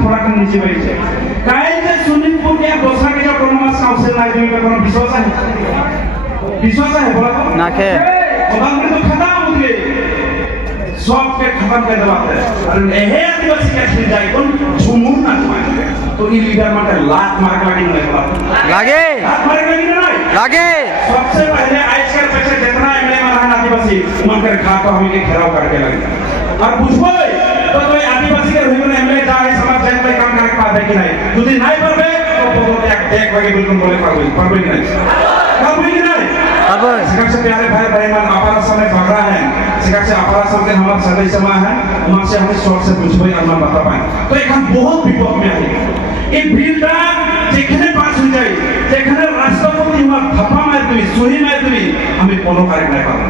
थोड़ा कम नीचे बैठे कायदे सुनीलपुर के दोसा के जो प्रोनोमास काउंसिल लाइव में कोनो विश्वास है बोला तो नाखे बात में तो खत्म हो गए सब के खत्म कर देवाते अरे एहे आदिवासी के छिन जाए कोन झुमुर ना माने तो ई लीडर माटे लात मार लागी नहीं बोला लागे लात मार लागी नहीं लागे सबसे पहले आजकल पैसे जितना एमएलए महान आदिवासी मन कर खा को हमें के घेराव करके लगे और पूछबो तो कोई आदिवासी के रहिबो एमएलए जाए समाज जन पे काम करे पाबे कि नहीं यदि नहीं परबे तो बहुत एक वगे बिल्कुल बोले परबे कि नहीं परबे कि नहीं अब शिक्षक से प्यारे भाई बहन अपना समय झगड़ा है शिक्षक से अपना सबके हमारे सदस्य समाज है वहां से हमें शॉर्ट से पूछबो हम बता पाए तो এখন बहुत विपद में है এই বিলটা যেখানে পাস হয়ে যায় যেখানে রাষ্ট্রপতি হওয়ার থাপা মার দিবি সহি মার দিবি আমি কোনো কাজ নাই পাবো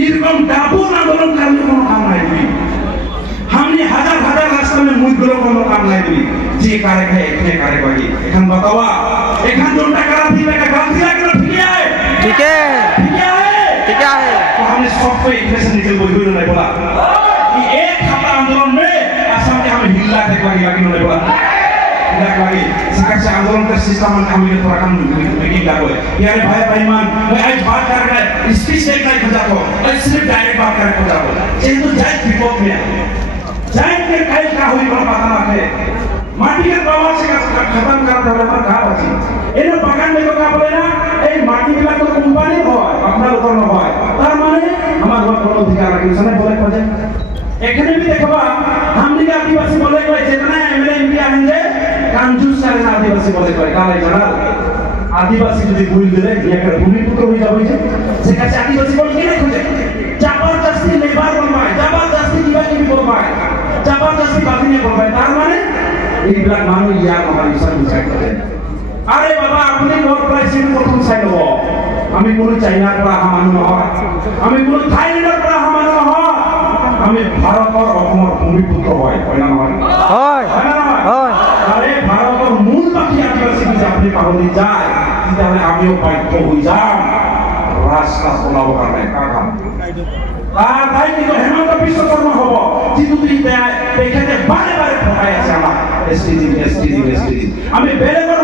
এরকম ডাবল আন্দোলন করলে কোনো কাম নাই দিবি हमने हजार हजार रास्ते में मुझ गुलो को काम नहीं दी जी कार्य है इतने कार्य बाकी एखन बतावा एखन जोंटा करा थी मैं गलती लग रहा ठीक है तो हमने सब को एक से निकल बोल नहीं बोला कि एक खाता आंदोलन में असम के हम हिला थे बाकी नहीं बोला लगी सरकार से आंदोलन का सिस्टम में हमें थोड़ा कम मीटिंग लागो यार भाई मान मैं आज बात कर रहा है स्पीच एक नहीं खोजा को सिर्फ डायरेक्ट बात कर खोजा को ये तो जाए विपद में जाए के कई का हुई पर पता ना है माटी के प्रवाह से खत्म कर देला पर का बची एने बागान में तो का बोले ना ए माटी मिला तो कंपनी হয় আপনার উপর না হয় তার মানে আমার উপর কোনো অধিকার রাখি সনে বলে खोजे এখানে भी देखबा हमनी के आदिवासी बोले कोई जितना एमएलए एमपी आनंदे कांजूस करे आदिवासी बोले कोई का लाई जाना आदिवासी যদি ভুল দিলে একটা ভূমিপুত্র হয়ে যাবে সে কাছে আদিবাসী বল কি নাই खोजे जबरदस्ती लेबर बनवाए जबरदस्ती दिवा की बनवाए जबरदस्ती बात नहीं बनवाए तार माने এই ব্লাক মানুষ ইয়ার মহাবিশ্বাস বুঝাই করে আরে বাবা আপনি ভোট পাইছেন প্রথম সাইড হবো আমি কোন চাইনার পড়া মানুষ নহয় আমি কোন থাইল্যান্ডের পড়া মানুষ নহয় আমি ভারতের অসমৰ ভূমিপুত্র হয় হয় না নহয় হয় হয় আরে ভারতের মূল বাকি আদিবাসী যদি আপনি পাহরি যায় তাহলে আমিও বাধ্য হই যাম রাস্তা চলাব কাৰণে কাম আর তাই কিন্তু হেমন্ত বিশ্ব শর্মা হব কিন্তু এখানে বারে বারে ঠকাই আছে আমার এসটিজি আমি বেলেগর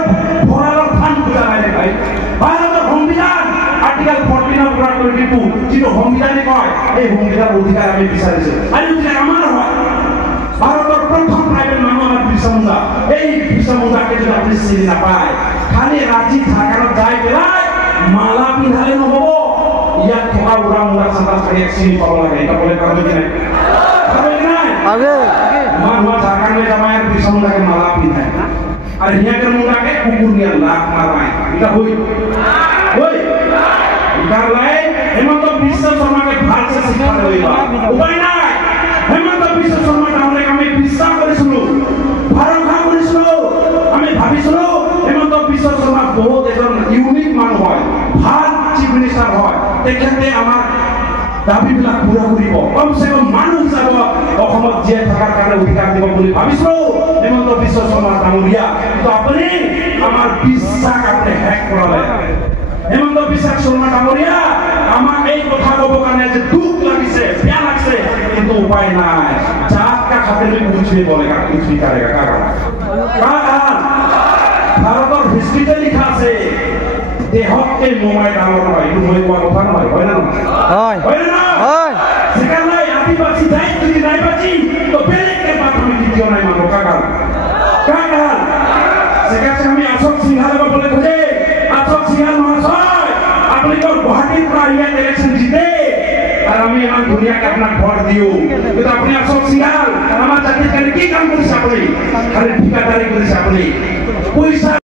ভরালর ফান্ড খুঁজা নাই ভাই ভারতের সংবিধান আর্টিকেল 14 অফ 22 যেটা সংবিধানে কয় এই সংবিধান অধিকার আমি বিচাৰিছো আৰু যদি আমাৰ হয় ভারতের প্রথম প্রাইভেট মানুষ আমার বিরসা মুন্ডা এই বিরসা মুন্ডাকে যদি আপনি চিনি না পায় খালি রাজি ঢাকার যায় বেলায় মালা পিন্ধালে নহব ইয়াত থকা উৰা মুৰা চান্দা চাৰি এক চিনি পাব লাগে এটা বলে পারবে কি নাই আগে মানুষ ঝাড়খণ্ডে জামায় বিরসা মুন্ডাকে মালা পিন্ধায় আর হিয়াকের মুন্ডাকে কুকুর নিয়ে লাখ মারায় এটা হই এটার লাই হেমন্ত বিশ্ব শর্মাকে ভালসে শিক্ষা দেবা উপায় নাই হেমন্ত বিশ্ব শর্মা তাহলে আমি বিশ্বাস করেছিলো ভরসা করেছিলো আমি ভাবিছিলো হেমন্ত বিশ্ব শর্মা বহুত এজন ইউনিক মানুষ হয় ভাল চিফ মিনিস্টার হয় তেখেতে আমার দাবিবিলাক পুরা কৰিব কমসে কম মানুহ যাব অসমত জীয়াই থকাৰ কাৰণে অধিকাৰ দিব বুলি ভাবিছিলো হেমন্ত বিশ্ব শৰ্মা ডাঙৰীয়া কিন্তু আপুনি আমাৰ বিশ্বাস আপনি হ্যাক কৰালে হেমন্ত বিশ্ব শৰ্মা ডাঙৰীয়া আমাৰ এই কথা কব কাৰণে যে দুখ লাগিছে বেয়া লাগছে কিন্তু উপায় নাই जात का खातिर में कुछ नहीं बोलेगा कुछ नहीं करेगा का भारत और हिस्ट्री में लिखा से देहक के मोबाइल डाउनलोड হয় ಇದು মই কোৱা কথা নহয় হয় না হয় না হয় সেখানে আদিবাসী যাই যদি নাই বাঁচি তো বেলেগকে মাধ্যমে দ্বিতীয় নাই মানো কাকা সেখানে আমি অশোক সিংহালকে বলে খোঁজে অশোক সিংহাল মহাশয় আপনি তো গুয়াহাটির প্রাইভেট ইলেকশন জিতে আর আমি আমার দুনিয়াকে আপনার ভোট দিও কিন্তু আপনি অশোক সিংহাল আমার জাতির কাছে কি কাম করেছে আপনি খালি ঠিকাদারি করেছে আপনি পয়সা